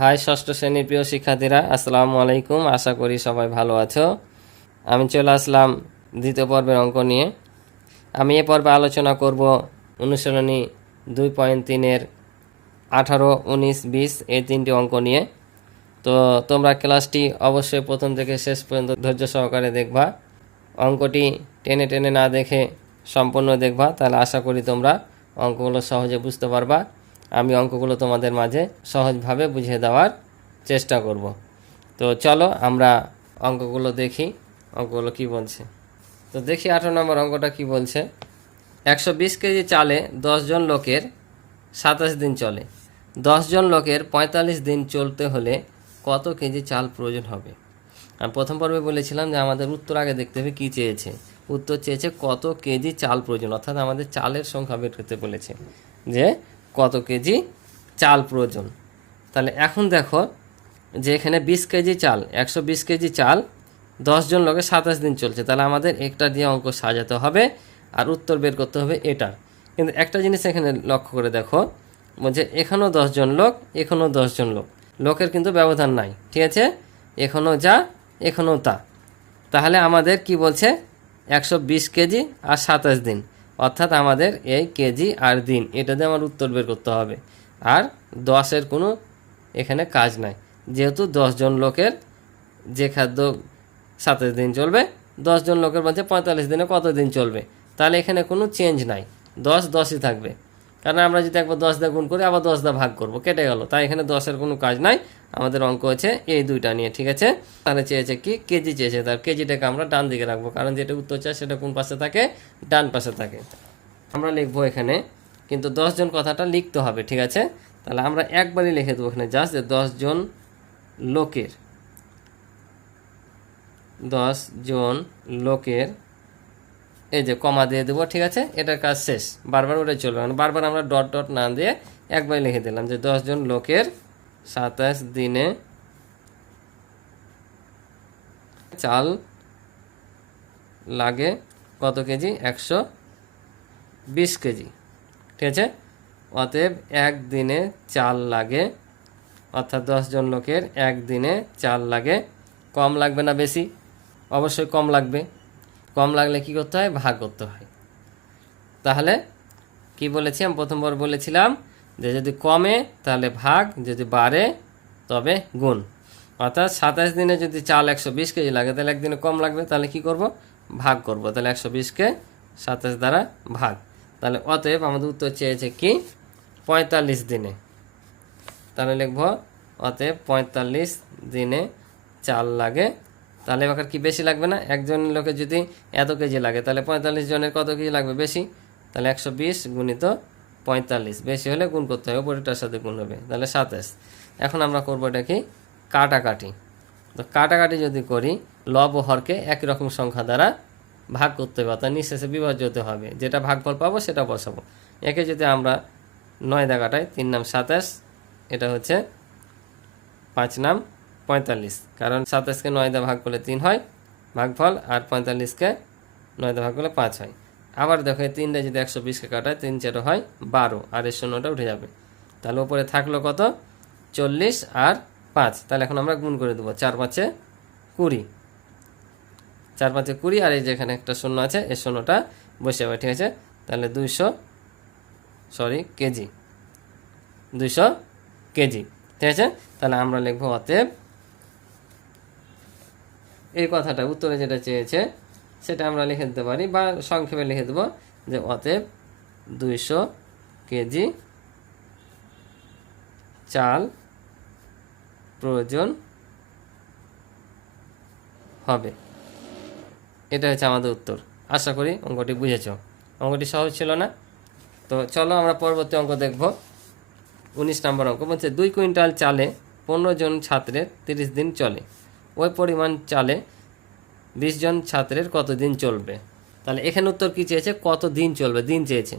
High, ষষ্ঠ শ্রেণির প্রিয় শিক্ষার্থীরা, আসসালামু আলাইকুম। আশা করি সবাই ভালো আছো। আমি চলে আসলাম দ্বিতীয় পর্বের অঙ্ক নিয়ে। আমি এ পর্বে আলোচনা করব অনুশীলনী দুই পয়েন্ট তিনের আঠারো, উনিশ, বিশ এই তিনটি অঙ্ক নিয়ে। তো তোমরা ক্লাসটি অবশ্যই প্রথম থেকে শেষ পর্যন্ত ধৈর্য সহকারে দেখবা। অঙ্কটি টেনে টেনে না দেখে সম্পূর্ণ দেখবা, তাহলে আশা করি তোমরা অঙ্কগুলো সহজে বুঝতে পারবা। আমি অঙ্কগুলো তোমাদের মাঝে সহজভাবে বুঝিয়ে দেওয়ার চেষ্টা করব। তো চলো আমরা অঙ্কগুলো দেখি। অঙ্কগুলো কি বলছে? তো দেখি আঠারো নম্বর অঙ্কটা কি বলছে? একশো বিশ কেজি চালে জন লোকের সাতাশ দিন চলে। জন লোকের পঁয়তাল্লিশ দিন চলতে হলে কত কেজি চাল প্রয়োজন হবে? আমি প্রথম পর্বে বলেছিলাম যে আমাদের উত্তর আগে দেখতে হবে কী চেয়েছে। উত্তর চেয়েছে কত কেজি চাল প্রয়োজন। অর্থাৎ আমাদের চালের সংখ্যা বের করতে বলেছে যে কত কেজি চাল প্রয়োজন? তাহলে এখন দেখো যে এখানে বিশ কেজি চাল, একশো বিশ কেজি চাল জন লোকের সাতাশ দিন চলছে। তাহলে আমাদের একটা দিয়ে অঙ্ক সাজাতে হবে আর উত্তর বের করতে হবে এটার কিন্তু একটা জিনিস এখানে লক্ষ্য করে দেখো বলছে এখানেও জন লোক, এখানেও জন লোক। লোকের কিন্তু ব্যবধান নাই, ঠিক আছে? এখনও যা, এখনও তা। তাহলে আমাদের কি বলছে? একশো বিশ কেজি আর সাতাশ দিন। অর্থাৎ আমাদের এই কেজি আর দিন, এটা দিয়ে আমার উত্তর বের করতে হবে। আর দশের কোনো এখানে কাজ নাই। যেহেতু জন লোকের যে খাদ্য সাতাশ দিন চলবে জন লোকের মধ্যে পঁয়তাল্লিশ দিনে কত দিন চলবে? তাহলে এখানে কোনো চেঞ্জ নাই। দশ দশই থাকবে। কারণ আমরা যদি একবার দশ দা গুণ করি, আবার দশ দা ভাগ করব। কেটে গেল। তাই এখানে দশের কোনো কাজ নাই। আমাদের অঙ্ক হচ্ছে এই দুইটা নিয়ে, ঠিক আছে? তাহলে চেয়েছে কি? কেজি চেয়েছে। তার কেজিটাকে আমরা ডান দিকে রাখব, কারণ যেটা উত্তর চায় সেটা কোন পাশে থাকে? ডান পাশে থাকে। আমরা লিখব এখানে, কিন্তু জন কথাটা লিখতে হবে, ঠিক আছে? তাহলে আমরা একবারই লিখে দেবো এখানে জাস্ট যে জন লোকের, দশ জন লোকের, এই যে কমা দিয়ে দেবো, ঠিক আছে? এটার কাজ শেষ। বারবার ওটাই চলবে বারবার আমরা ডট ডট না দিয়ে একবার লিখে দিলাম যে জন লোকের সাতাশ দিনে চাল লাগে কত কেজি? একশো বিশ কেজি। ঠিক আছে? অতএব একদিনে চাল লাগে, অর্থাৎ জন লোকের একদিনে চাল লাগে। কম লাগবে না বেশি? অবশ্যই কম লাগবে। কম লাগলে কি করতে হয়? ভাগ করতে হয়। তাহলে কি বলেছি? আমি প্রথমবার বলেছিলাম যে যদি কমে, তাহলে ভাগ, যদি বাড়ে, তবে গুণ। অর্থাৎ সাতাশ দিনে যদি চাল একশো বিশ কেজি লাগে, তাহলে একদিনে কম লাগবে, তাহলে কি করব? ভাগ করব। তাহলে একশো বিশকে সাতাশ দ্বারা ভাগ। তাহলে অতএব আমাদের উত্তর চেয়েছে কি? পঁয়তাল্লিশ দিনে। তাহলে লিখব, অতএব পঁয়তাল্লিশ দিনে চাল লাগে, তাহলে এবার কি বেশি লাগবে না? একজন লোকের যদি এত কেজি লাগে, তাহলে পঁয়তাল্লিশ জনের কত কেজি লাগবে? বেশি। তাহলে একশো বিশ গুণিত পঁয়তাল্লিশ, বেশি হলে গুণ করতে হবে উপরেটার সাথে গুণ হবে, তাহলে সাতাশ। এখন আমরা করব এটা কি? কাটাকাটি। তো কাটাকাটি যদি করি, লব ও হরকে একই রকম সংখ্যা দ্বারা ভাগ করতে হবে, অর্থাৎ নিঃশেষে বিভাজ্য হতে হবে। যেটা ভাগফল পাবো, সেটা বসাবো। একে যদি আমরা নয় দাগাটাই তিন নাম সাতাশ, এটা হচ্ছে পাঁচ নাম পঁয়তাল্লিশ। কারণ সাতাশকে নয় দা ভাগ করলে তিন হয়, ভাগফল, আর পঁয়তাল্লিশকে নয় দা ভাগ করলে পাঁচ হয়। আবার দেখো এই তিনটা যদি একশো বিশকে কাটায় তিন চারো হয় বারো, আর এর শূন্যটা উঠে যাবে। তাহলে উপরে থাকল কত? চল্লিশ আর পাঁচ। তাহলে এখন আমরা গুণ করে দেবো চার পাঁচে কুড়ি। চার পাঁচে কুড়ি, আর এই যে এখানে একটা শূন্য আছে, এই শূন্যটা বসে যাবে, ঠিক আছে? তাহলে দুইশো সরি কেজি। দুইশো কেজি, ঠিক আছে? তাহলে আমরা লিখব অতএব এই কথাটা, উত্তরে যেটা চেয়েছে সেটা আমরা লিখে দিতে পারি বা সংক্ষেপে লিখে দেবো যে অতএব দুইশো কেজি চাল প্রয়োজন হবে। এটা হচ্ছে আমাদের উত্তর। আশা করি অঙ্কটি বুঝেছ। অঙ্কটি সহজ ছিল না। তো চলো আমরা পরবর্তী অঙ্ক দেখব। উনিশ নম্বর অঙ্ক বলছে, দুই কুইন্টাল চালে পনেরো জন ছাত্রের তিরিশ দিন চলে। ওই পরিমাণ চালে বিশ জন ছাত্রের কত দিন চলবে? তাহলে এখানে উত্তর কি চেয়েছে? কত দিন চলবে? দিন চেয়েছে।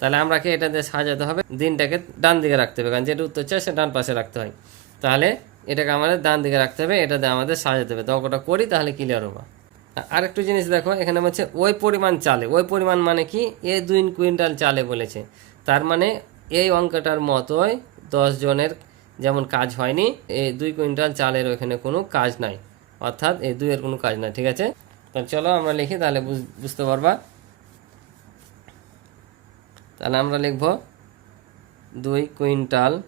তাহলে আমরাকে এটা দিয়ে সাজাতে হবে। দিনটাকে ডান দিকে রাখতে হবে। কারণ যেটা উত্তর চাই সেটা ডান পাশে রাখতে হয়। তাহলে এটাকে আমাদের ডান দিকে রাখতে হবে। এটা দিয়ে আমাদের সাজাতে হবে। তো অঙ্কটা করি, তাহলে ক্লিয়ার হব। আরেকটু জিনিস দেখো, এখানে বলছে, ওই পরিমাণ চালে। ওই পরিমাণ মানে কি? এ দুই কুইন্টাল চালে বলেছে। তার মানে এই অঙ্কটার মতোই জনের যেমন কাজ হয়নি এই দুই কুইন্টাল চালের ওখানে কোনো কাজ নাই। অর্থাৎ এই দুইয়ের কোনো কাজ নাই, ঠিক আছে? তো চলো আমরা লিখি, তাহলে বুঝ- বুঝতে পারবা। তাহলে আমরা লিখব দুই কুইন্টাল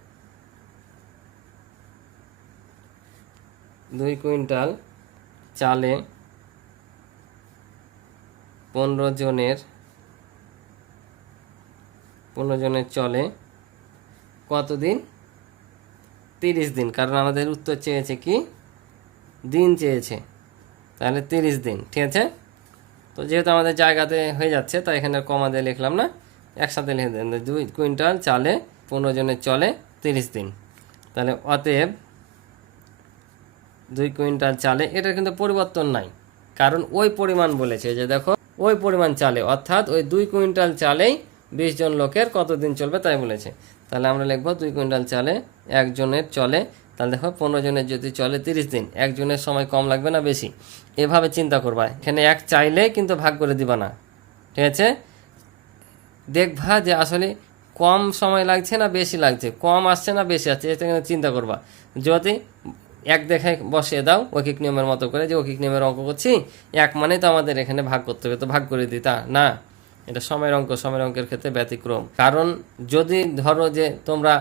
দুই কুইন্টাল চালে পনেরো জনের পনেরো জনের চলে কতদিন? তিরিশ দিন, কারণ আমাদের উত্তর চেয়েছে কি? দিন চেয়েছে। তাহলে তিরিশ দিন, ঠিক আছে? তো যেহেতু আমাদের জায়গাতে হয়ে যাচ্ছে, তাই এখানে আর কমা দিয়ে লিখলাম না। একসাথে লিখে দেন, দুই কুইন্টাল চালে পনেরো জনের চলে তিরিশ দিন। তাহলে অতএব দুই কুইন্টাল চালে, এটার কিন্তু পরিবর্তন নাই। কারণ ওই পরিমাণ বলেছে যে দেখো, ওই পরিমাণ চালে, অর্থাৎ ওই দুই কুইন্টাল চালেই বিশ জন লোকের কতদিন চলবে তাই বলেছে। তাহলে আমরা লিখব দুই কুইন্টাল চালে একজনের চলে তাহলে দেখো পনেরো জনের যদি চলে তিরিশ দিন একজনের সময় কম লাগবে না বেশি? এভাবে চিন্তা করবা। এখানে এক চাইলে কিন্তু ভাগ করে দিবা না। ঠিক আছে? দেখবা যে আসলে কম সময় লাগছে না বেশি লাগছে? কম আসছে না বেশি আসছে? এটা কিন্তু চিন্তা করবা। যদি এক দেখে বসিয়ে দাও ঐকিক নিয়মের মতো করে যে ঐকিক নিয়মের অঙ্ক করছি, এক মানে তো আমাদের এখানে ভাগ করতে হবে, তো ভাগ করে দিই, তা না। এটা সময়ের অঙ্ক, সময়ের অঙ্কের ক্ষেত্রে ব্যতিক্রম। কারণ যদি ধরো যে তোমরা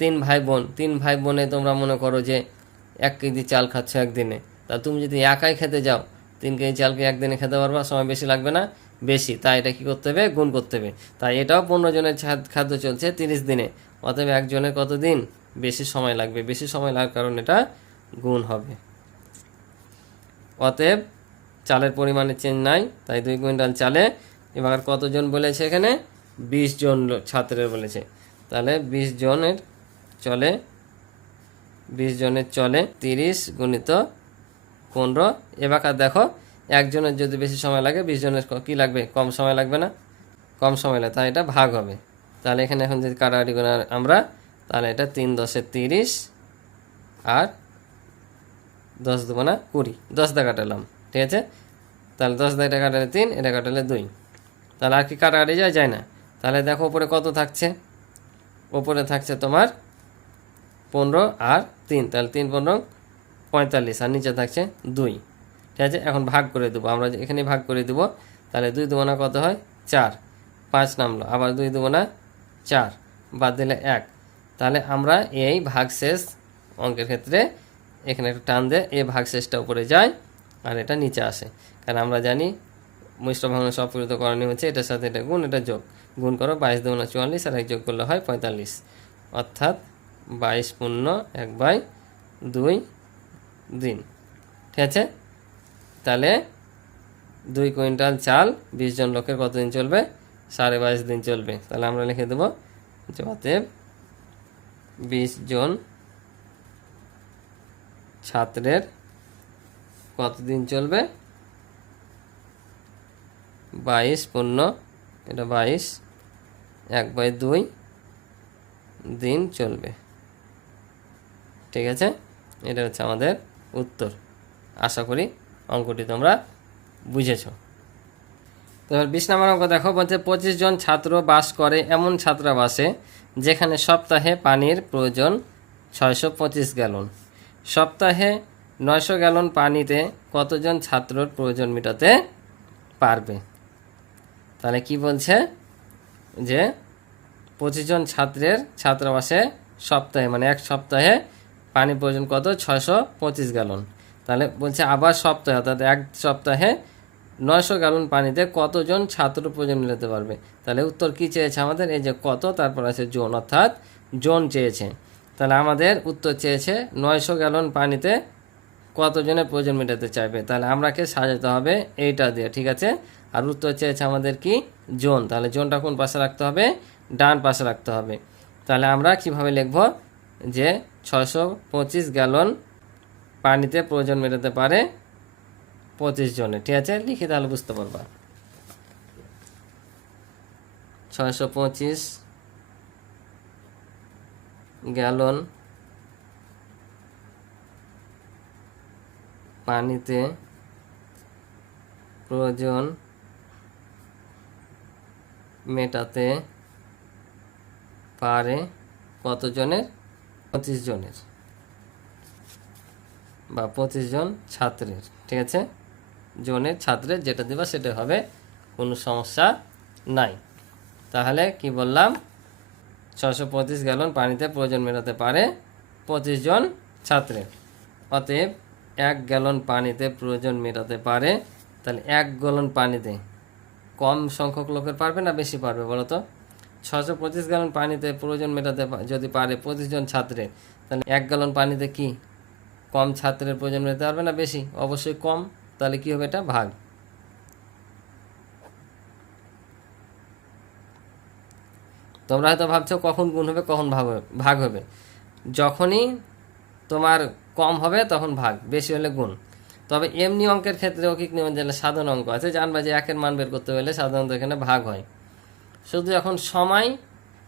তিন ভাই বোন, তিন ভাই বোনে তোমরা মনে করো যে এক কেজি চাল খাচ্ছ একদিনে। তা তুমি যদি একাই খেতে যাও, তিন কেজি চালকে একদিনে খেতে পারবা, সময় বেশি লাগবে না, বেশি। তাই এটা কি করতে হবে? গুণ করতে হবে। তাই এটাও পনেরো জনের খাদ্য চলছে তিরিশ দিনে। অতএব একজনের কত দিন বেশি সময় লাগবে। বেশি সময় লাগার কারণে এটা গুণ হবে। অতএব চালের পরিমাণে চেঞ্জ নাই, তাই দুই কুইন্টাল চালে এবার কতজন বলেছে এখানে? বিশ জন ছাত্রের বলেছে। তাহলে বিশ জনের চলে, বিশ জনের চলে, তিরিশ গুণিত পনেরো। এবার দেখো, একজনের যদি বেশি সময় লাগে, বিশ জনের ক- লাগবে? কম সময় লাগবে না? কম সময় লাগে তাই এটা ভাগ হবে। তাহলে এখানে এখন যদি কাটাকাটি করে আমরা, তাহলে এটা তিন দশে তিরিশ আর দশ দেবো না কুড়ি। দশ কাটালাম, ঠিক আছে? তাহলে দশ দা এটা কাটালে তিন, এটা কাটালে দুই। তাহলে আর কি কাটাকাটি যায়? যায় না। তাহলে দেখো ওপরে কত থাকছে? ওপরে থাকছে তোমার পনেরো আর তিন, তাহলে তিন পনেরো পঁয়তাল্লিশ, আর নিচে থাকছে দুই। ঠিক আছে, এখন ভাগ করে দেবো, আমরা এখানে ভাগ করে দেবো, তাহলে দুই না কত হয়? চার। পাঁচ নামলো, আবার দুই না চার, বাদ দিলে এক। তাহলে আমরা এই ভাগশেষ অঙ্কের ক্ষেত্রে এখানে একটা টান দিয়ে এই ভাগশেষটা উপরে যায় আর এটা নিচে আসে। কারণ আমরা জানি মিশ্র ভাঙন সপরিত করানি হচ্ছে, এটার সাথে এটা গুণ, এটা যোগ। গুণ করো বাইশ দুগুণা চুয়াল্লিশ, আর এক যোগ করলে হয় পঁয়তাল্লিশ। অর্থাৎ বাইশ পূর্ণ এক বাই দুই দিন ঠিক আছে? তাহলে দুই কুইন্টাল চাল বিশ জন লোকের কতদিন চলবে? সাড়ে বাইশ দিন চলবে। তাহলে আমরা লিখে দেবো যে অতএব বিশ জন ছাত্রের কতদিন চলবে? বাইশ পূর্ণ, এটা বাইশ, এক বাই দুই দিন চলবে। ঠিক আছে? এটা হচ্ছে আমাদের উত্তর। আশা করি অঙ্কটি তোমরা বুঝেছ। তো এবার বিশ নম্বর অঙ্ক দেখো। বলছে, পঁচিশ জন ছাত্র বাস করে এমন ছাত্রাবাসে যেখানে সপ্তাহে পানির প্রয়োজন ছয়শো পঁচিশ গ্যালন। সপ্তাহে নয়শো গ্যালন পানিতে কতজন ছাত্রর প্রয়োজন মেটাতে পারবে? তাহলে কি বলছে? যে, পঁচিশ জন ছাত্রের ছাত্রাবাসে সপ্তাহে মানে এক সপ্তাহে পানি প্রয়োজন কত? ছয়শো পঁচিশ গ্যালন। তাহলে বলছে আবার সপ্তাহে, অর্থাৎ এক সপ্তাহে নয়শো গ্যালন পানিতে কতজন ছাত্র প্রয়োজন মেটাতে পারবে? তাহলে উত্তর কি চেয়েছে আমাদের? এই যে কত, তারপর আছে জোন, অর্থাৎ জোন চেয়েছে। তাহলে আমাদের উত্তর চেয়েছে নয়শো গ্যালন পানিতে কতজনের প্রয়োজন মেটাতে চাইবে? তাহলে আমরাকে সাজাতে হবে এইটা দিয়ে, ঠিক আছে? আর উত্তর চেয়েছে আমাদের কি? জোন। তাহলে জোনটা কোন পাশে রাখতে হবে? ডান পাশে রাখতে হবে। তাহলে আমরা কীভাবে লিখব? যে ছশো পঁচিশ গ্যালন পানিতে প্রয়োজন মেটাতে পারে পঁচিশ জনে, ঠিক আছে? লিখে তাহলে বুঝতে পারবা। ছয়শো পঁচিশ গ্যালন পানিতে প্রয়োজন মেটাতে পারে কতজনের পঁচিশ জনের বা পঁচিশ জন ছাত্রের, ঠিক আছে? জনের ছাত্রের যেটা দিবা সেটা হবে কোনো সমস্যা নাই। তাহলে কি বললাম? ছশো পঁচিশ গ্যালন পানিতে প্রয়োজন মেটাতে পারে পঁচিশ জন ছাত্রের। অতএব এক গ্যালন পানিতে প্রয়োজন মেটাতে পারে, তাহলে এক গ্যালন পানিতে কম সংখ্যক লোকের পারবে না বেশি পারবে বলো তো? ছশো পঁচিশ গ্যালন পানিতে প্রয়োজন মেটাতে যদি পারে পঁচিশ জন ছাত্রের তাহলে এক গ্যালন পানিতে কি কম ছাত্রের প্রয়োজন মেটাতে পারবে না বেশি? অবশ্যই কম। তাহলে কি হবে এটা? ভাগ। তোমরা হয়তো ভাবছ কখন গুণ হবে, কখন ভাগ হবে ভাগ হবে। যখনই তোমার কম হবে, তখন ভাগ। বেশি হলে গুণ। তবে এমনি অঙ্কের ক্ষেত্রে অকিক নিয়ম সাধারণ অঙ্ক আছে। জানবা যে একের মান বের করতে হলে সাধারণত এখানে ভাগ হয়। শুধু এখন সময়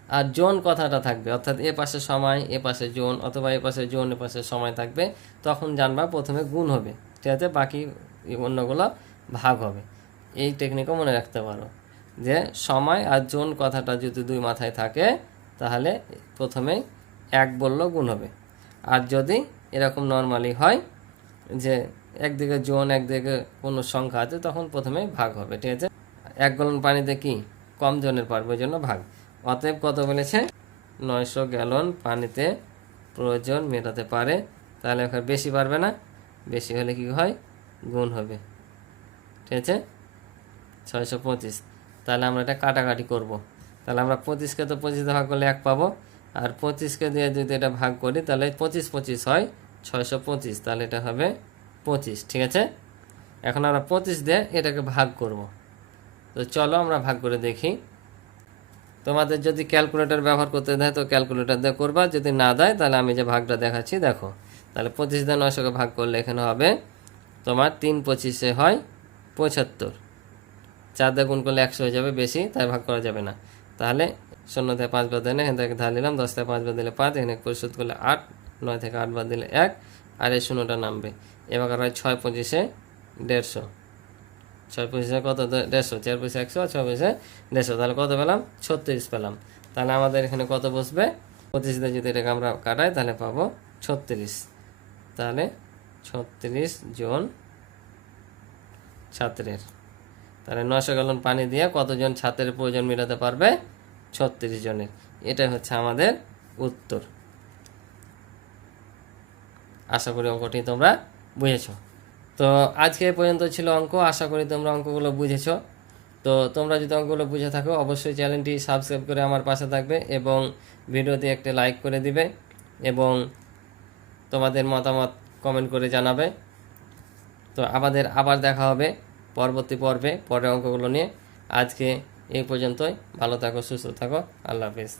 আর জোন কথাটা থাকবে। অর্থাৎ এ পাশে সময়, এ পাশে জোন অথবা এ পাশে জোন, এ পাশে সময় থাকবে, তখন জানবা প্রথমে গুণ হবে। ঠিক আছে বাকি অন্যগুলো ভাগ হবে। এই টেকনিকও মনে রাখতে পারো। যে সময় আর জোন কথাটা যদি দুই মাথায় থাকে, তাহলে প্রথমে এক বললেও গুণ হবে। আর যদি এরকম নর্মালি হয়, যে একদিকে জোন, একদিকে কোনো সংখ্যা আছে, তখন প্রথমে ভাগ হবে। ঠিক আছে? এক গ্যালন পানিতে কি? কম জনের পারবে ওই জন্য ভাগ। অতএব কত বলেছে? নয়শো গ্যালন পানিতে প্রয়োজন মেটাতে পারে। তাহলে ওখানে বেশি পারবে না। বেশি হলে কি হয়? গুণ হবে। ঠিক আছে? ছয়শো পঁচিশ। তাহলে আমরা এটা কাটাকাটি করব। তাহলে আমরা পঁচিশকে তো পঁচিশে ভাগ করলে এক পাবো। আর পঁচিশকে দিয়ে যদি এটা ভাগ করি, তাহলে পঁচিশ পঁচিশ হয় ছয়শো পঁচিশ। তাহলে এটা হবে পঁচিশ। ঠিক আছে? এখন আমরা পঁচিশ দিয়ে এটাকে ভাগ করব। তো চলো আমরা ভাগ করে দেখি। তোমাদের যদি ক্যালকুলেটর ব্যবহার করতে দেয়, তো ক্যালকুলেটর দিয়ে করবা। যদি না দেয়, তাহলে আমি যে ভাগটা দেখাচ্ছি, দেখো। তাহলে পঁচিশ দিয়ে নয়শোকে ভাগ করলে এখানে হবে তোমার তিন পঁচিশে হয় পঁচাত্তর। চার দিয়ে গুণ করলে একশো হয়ে যাবে বেশি, তাই ভাগ করা যাবে না। তাহলে শূন্য থেকে পাঁচ দেয় না এখান থেকে ধার নিলাম, দশ থেকে পাঁচ বাদ দিলে পাঁচ, এখানে পরিশোধ করলে আট, নয় থেকে আট বাদ দিলে এক, আর এই শূন্যটা নামবে। এবার হয় ছয় পঁচিশে দেড়শো। ছয় পঁচিশে কত? দেড়শো। চার পয়সা একশো ছয় পয়সা দেড়শো। তাহলে কত পেলাম? ছত্রিশ পেলাম। তাহলে আমাদের এখানে কত বসবে? পঁচিশ দিয়ে যদি এটাকে আমরা কাটাই, তাহলে পাবো ছত্রিশ। তাহলে ছত্রিশ জন ছাত্রের। তাহলে নশো গ্যালন পানি দিয়ে কতজন ছাত্রের প্রয়োজন মেটাতে পারবে? ছত্রিশ জনের। এটাই হচ্ছে আমাদের উত্তর। আশা করি অঙ্কটি তোমরা বুঝেছ। তো আজকে পর্যন্ত ছিল অঙ্ক, আশা করি তোমরা অঙ্কগুলো বুঝেছ। তো তোমরা যদি অঙ্কগুলো বুঝে থাকো, অবশ্যই চ্যানেলটি সাবস্ক্রাইব করে আমার পাশে থাকবে এবং ভিডিওতে একটা লাইক করে দিবে এবং তোমাদের মতামত কমেন্ট করে জানাবে। তো আমাদের আবার দেখা হবে পরবর্তী পর্বে, পরের অঙ্কগুলো নিয়ে। আজকে এই পর্যন্তই, ভালো থাকো, সুস্থ থাকো, আল্লাহ হাফিজ।